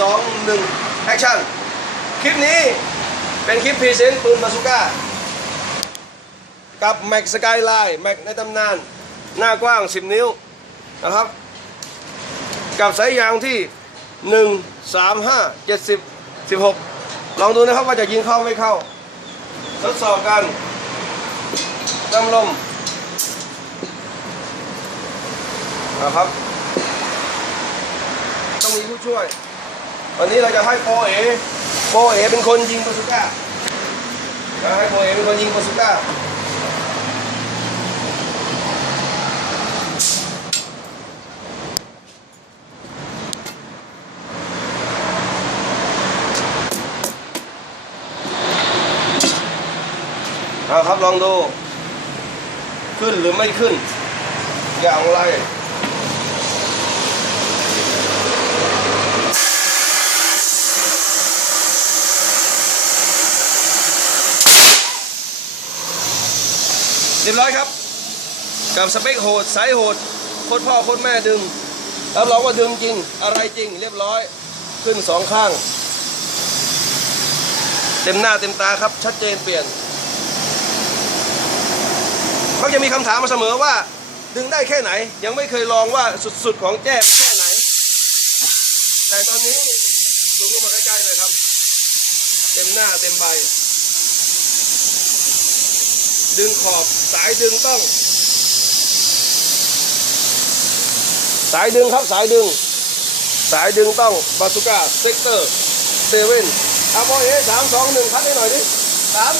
สองหนึ่งแอคชั่น คลิปนี้เป็นคลิปพรีเซนต์ปืนบาซูก้า กับแม็กสกายไลน์แม็กในตำนาน หน้ากว้าง 10 นิ้วนะครับ กับสายยางที่ 1 3 5 70 16 ลองดูนะครับว่าจะยิงเข้าไม่เข้า ทดสอบกันดำลมนะครับ ต้องมีผู้ช่วย วันนี้เราจะให้โปเอโปเอเป็นคนยิงบาซูก้าจะให้โปเอเป็นคนยิงบาซูก้าเอาครับลองดู ขึ้นหรือไม่ขึ้น อย่างไร เรียบร้อยครับ กับสเปคโหดสายโหดโคตรพ่อโคตรแม่ดึงรับรองว่าดึงจริงอะไรจริง เรียบร้อยขึ้นสองข้าง เต็มหน้าเต็มตาครับชัดเจนเปลี่ยนเขาจะมีคำถามมาเสมอว่า ดึงได้แค่ไหน ยังไม่เคยลองว่าสุดๆของแจ้แค่ไหน แต่ตอนนี้ลงมาใกล้ๆเลยครับ เต็มหน้าเต็มใบ ดึงขอบสายดึงต้อง สายดึงครับสายดึง สายดึงต้องบาสุก้าเซกเตอร์เซเว่นอาโมเอสามสองหนึ่งพัดให้หน่อยดิสาม